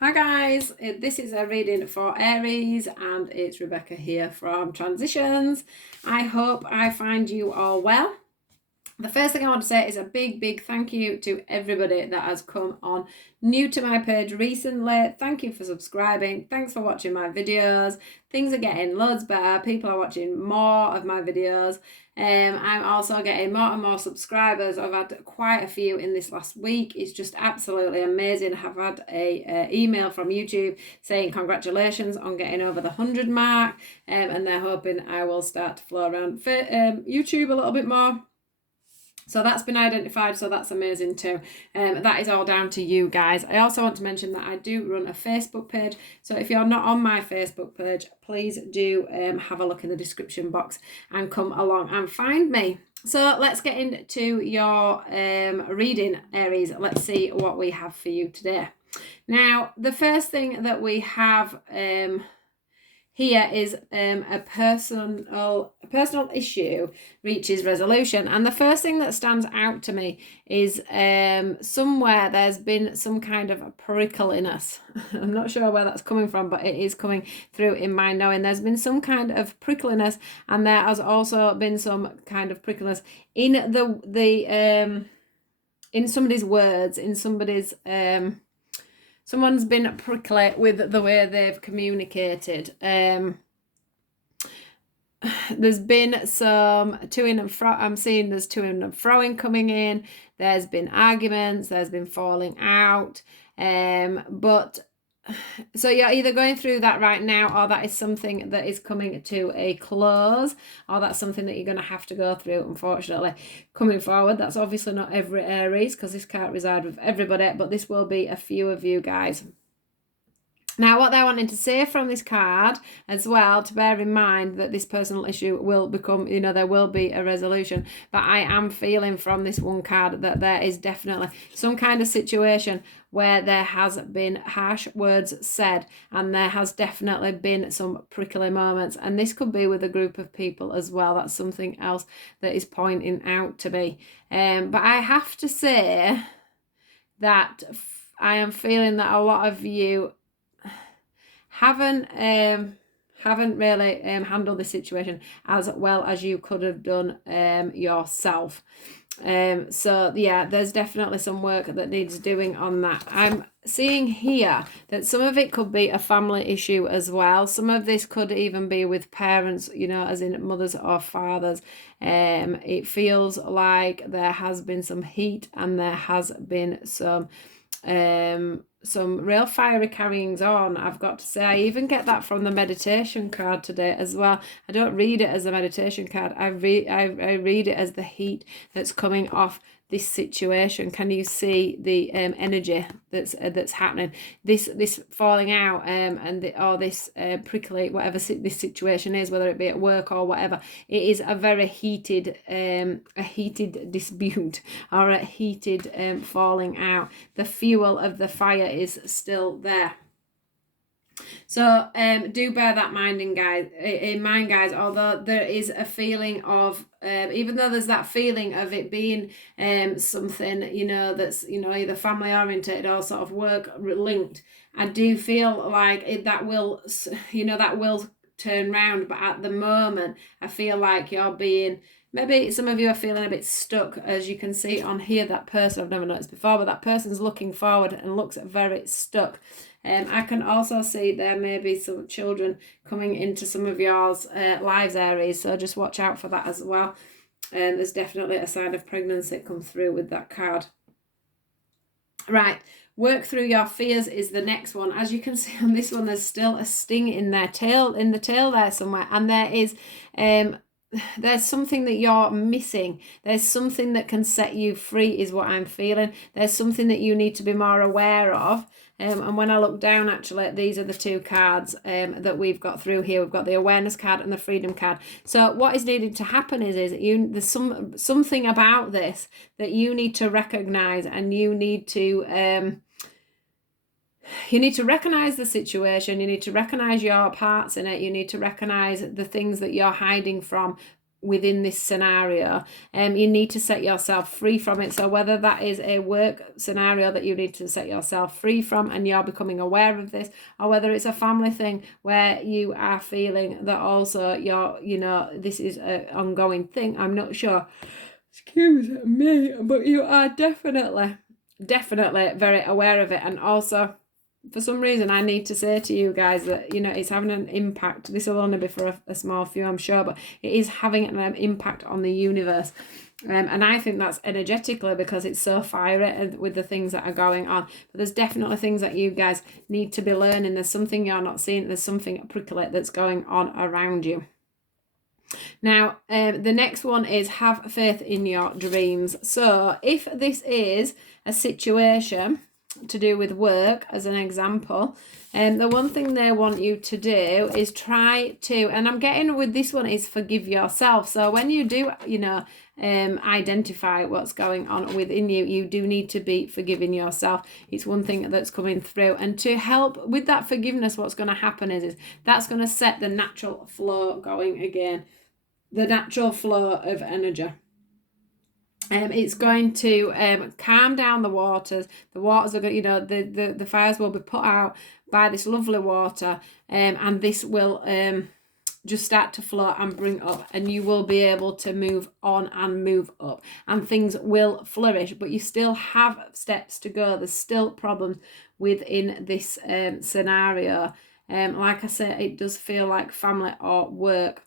Hi guys, this is a reading for Aries and it's Rebecca here from Transitions. I hope I find you all well. The first thing I want to say is a big thank you to everybody that has come on new to my page recently. Thank you for subscribing. Thanks for watching my videos. Things are getting loads better. People are watching more of my videos. I'm also getting more and more subscribers. I've had quite a few in this last week. It's just absolutely amazing. I've had a email from YouTube saying congratulations on getting over the 100 mark, and they're hoping I will start to flow around YouTube a little bit more. So that's been identified, so that's amazing too. That is all down to you guys. I also want to mention that I do run a Facebook page, so if you're not on my Facebook page, please do have a look in the description box and come along and find me. So let's get into your reading, Aries. Let's see what we have for you today. Now, the first thing that we have here is a personal issue reaches resolution, and the first thing that stands out to me is somewhere there's been some kind of prickliness. I'm not sure where that's coming from, but it is coming through in my knowing. There's been some kind of prickliness, and there has also been some kind of prickliness in the in somebody's words, in somebody's someone's been prickly with the way they've communicated. There's been some to-ing and fro. I'm seeing there's to-ing and froing coming in. There's been arguments. There's been falling out. But so you're either going through that right now, or that is something that is coming to a close, or that's something that you're going to have to go through, unfortunately, coming forward. That's obviously not every Aries, because this can't reside with everybody, but this will be a few of you guys. Now, what they're wanting to say from this card as well, to bear in mind that this personal issue will become, there will be a resolution. But I am feeling from this one card that there is definitely some kind of situation where there has been harsh words said, and there has definitely been some prickly moments. And this could be with a group of people as well. That's something else that is pointing out to me. But I have to say that I am feeling that a lot of you haven't really handled the situation as well as you could have done yourself. So yeah, there's definitely some work that needs doing on that. I'm seeing here that some of it could be a family issue as well. Some of this could even be with parents, as in mothers or fathers. It feels like there has been some heat, and there has been some real fiery carryings on, I've got to say. I even get that from the meditation card today as well. I don't read it as a meditation card. I read it as the heat that's coming off this situation. Can you see the energy that's happening? This falling out or this prickly, whatever this situation is, whether it be at work or whatever, it is a very heated dispute, or a heated falling out. The fuel of the fire is still there. So do bear that in mind, guys. Although there is a feeling of, even though there's that feeling of it being something, that's, either family oriented or sort of work linked, I do feel like that will turn round. But at the moment, I feel like you're being, maybe some of you are feeling a bit stuck. As you can see on here, that person, I've never noticed before, but that person's looking forward and looks very stuck. I can also see there may be some children coming into some of yours lives, Aries, so just watch out for that as well. There's definitely a sign of pregnancy come through with that card. Right, work through your fears is the next one. As you can see on this one, there's still a sting in the tail there somewhere, and there is there's something that you're missing. There's something that can set you free is what I'm feeling. There's something that you need to be more aware of. And when I look down, actually, these are the two cards that we've got through here. We've got the awareness card and the freedom card. So what is needed to happen is there's something about this that you need to recognize, and you need to recognize the situation. You need to recognize your parts in it. You need to recognize the things that you're hiding from within this scenario. You need to set yourself free from it. So whether that is a work scenario that you need to set yourself free from and you're becoming aware of this, or whether it's a family thing where you are feeling that also this is an ongoing thing, I'm not sure, excuse me, but you are definitely very aware of it. And also, for some reason, I need to say to you guys that, it's having an impact. This will only be for a small few, I'm sure, but it is having an impact on the universe. And I think that's energetically because it's so fiery with the things that are going on. But there's definitely things that you guys need to be learning. There's something you're not seeing. There's something prickly that's going on around you. Now, the next one is have faith in your dreams. So if this is a situation to do with work, as an example, the one thing they want you to do is try to, and I'm getting with this one, is forgive yourself. So when you do, identify what's going on within you, you do need to be forgiving yourself. It's one thing that's coming through. And to help with that forgiveness, what's going to happen is that's going to set the natural flow going again. The natural flow of energy. It's going to calm down the waters. The waters are going, the fires will be put out by this lovely water, and this will just start to flow and bring up, and you will be able to move on and move up, and things will flourish. But you still have steps to go. There's still problems within this scenario. Like I said, it does feel like family or work.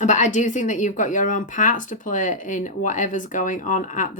But I do think that you've got your own parts to play in whatever's going on at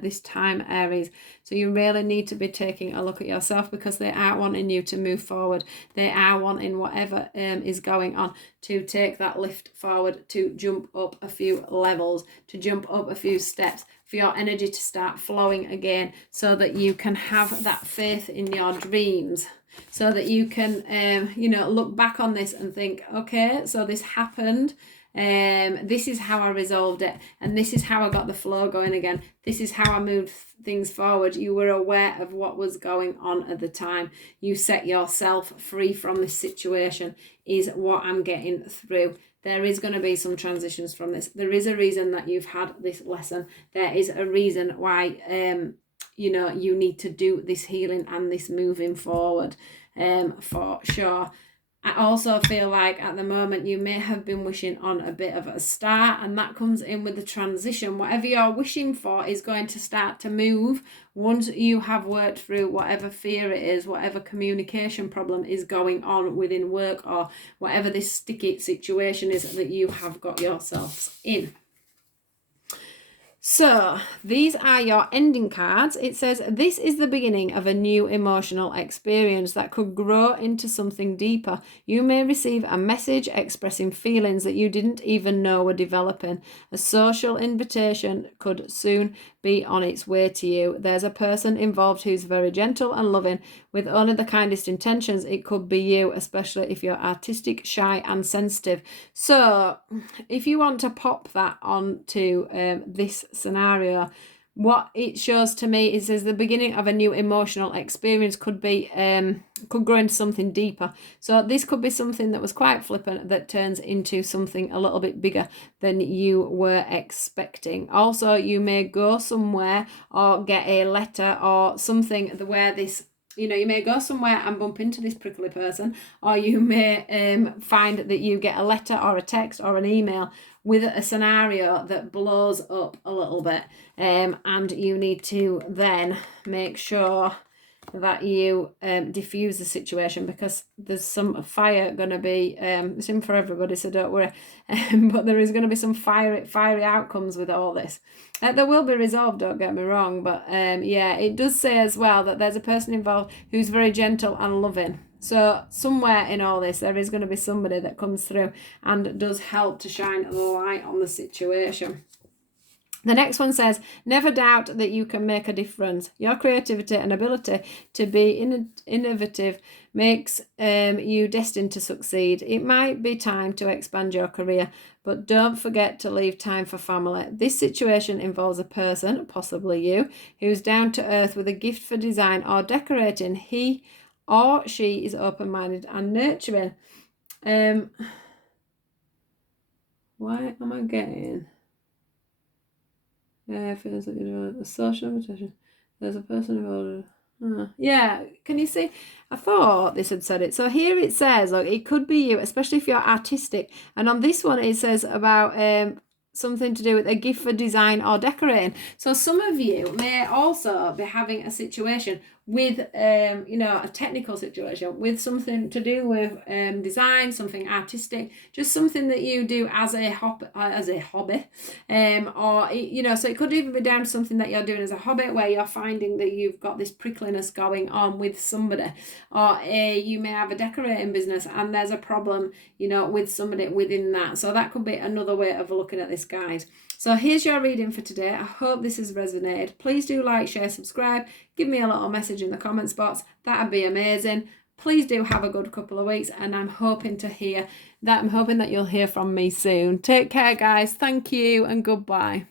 this time, Aries. So you really need to be taking a look at yourself, because they are wanting you to move forward. They are wanting whatever is going on to take that lift forward, to jump up a few levels, to jump up a few steps, for your energy to start flowing again, so that you can have that faith in your dreams. So that you can, look back on this and think, okay, so this happened. This is how I resolved it. And this is how I got the flow going again. This is how I moved things forward. You were aware of what was going on at the time. You set yourself free from this situation, is what I'm getting through. There is going to be some transitions from this. There is a reason that you've had this lesson. There is a reason why, you need to do this healing and this moving forward, for sure. I also feel like at the moment you may have been wishing on a bit of a start, and that comes in with the transition. Whatever you're wishing for is going to start to move once you have worked through whatever fear it is, whatever communication problem is going on within work, or whatever this sticky situation is that you have got yourselves in. So these are your ending cards. It says, this is the beginning of a new emotional experience that could grow into something deeper. You may receive a message expressing feelings that you didn't even know were developing. A social invitation could soon be on its way to you. There's a person involved who's very gentle and loving with only the kindest intentions. It could be you, especially if you're artistic, shy and sensitive. So if you want to pop that onto this scenario, what it shows to me is the beginning of a new emotional experience could be could grow into something deeper. So this could be something that was quite flippant that turns into something a little bit bigger than you were expecting. Also, you may go somewhere or get a letter or something where this, you may go somewhere and bump into this prickly person, or you may find that you get a letter or a text or an email with a scenario that blows up a little bit, and you need to then make sure that you diffuse the situation, because there's some fire going to be, it's in for everybody, so don't worry, but there is going to be some fiery outcomes with all this. There will be resolved, don't get me wrong, but it does say as well that there's a person involved who's very gentle and loving. So somewhere in all this, there is going to be somebody that comes through and does help to shine the light on the situation. The next one says, never doubt that you can make a difference. Your creativity and ability to be innovative makes you destined to succeed. It might be time to expand your career, but don't forget to leave time for family. This situation involves a person, possibly you, who's down to earth with a gift for design or decorating. He or she is open-minded and nurturing. One Why am I getting? Yeah, feels like you're doing a social invitation. There's a person involved. Yeah, can you see? I thought this had said it. So here it says, like, it could be you, especially if you're artistic. And on this one, it says about something to do with a gift for design or decorating. So some of you may also be having a situation with, you know, a technical situation with something to do with design, something artistic, just something that you do as a hobby, or, you know, so it could even be down to something that you're doing as a hobby where you're finding that you've got this prickliness going on with somebody, or you may have a decorating business and there's a problem, you know, with somebody within that. So that could be another way of looking at this, guys. So here's your reading for today. I hope this has resonated. Please do like, share, subscribe. Give me a little message in the comments box. That'd be amazing. Please do have a good couple of weeks, and I'm hoping that you'll hear from me soon. Take care, guys. Thank you and goodbye.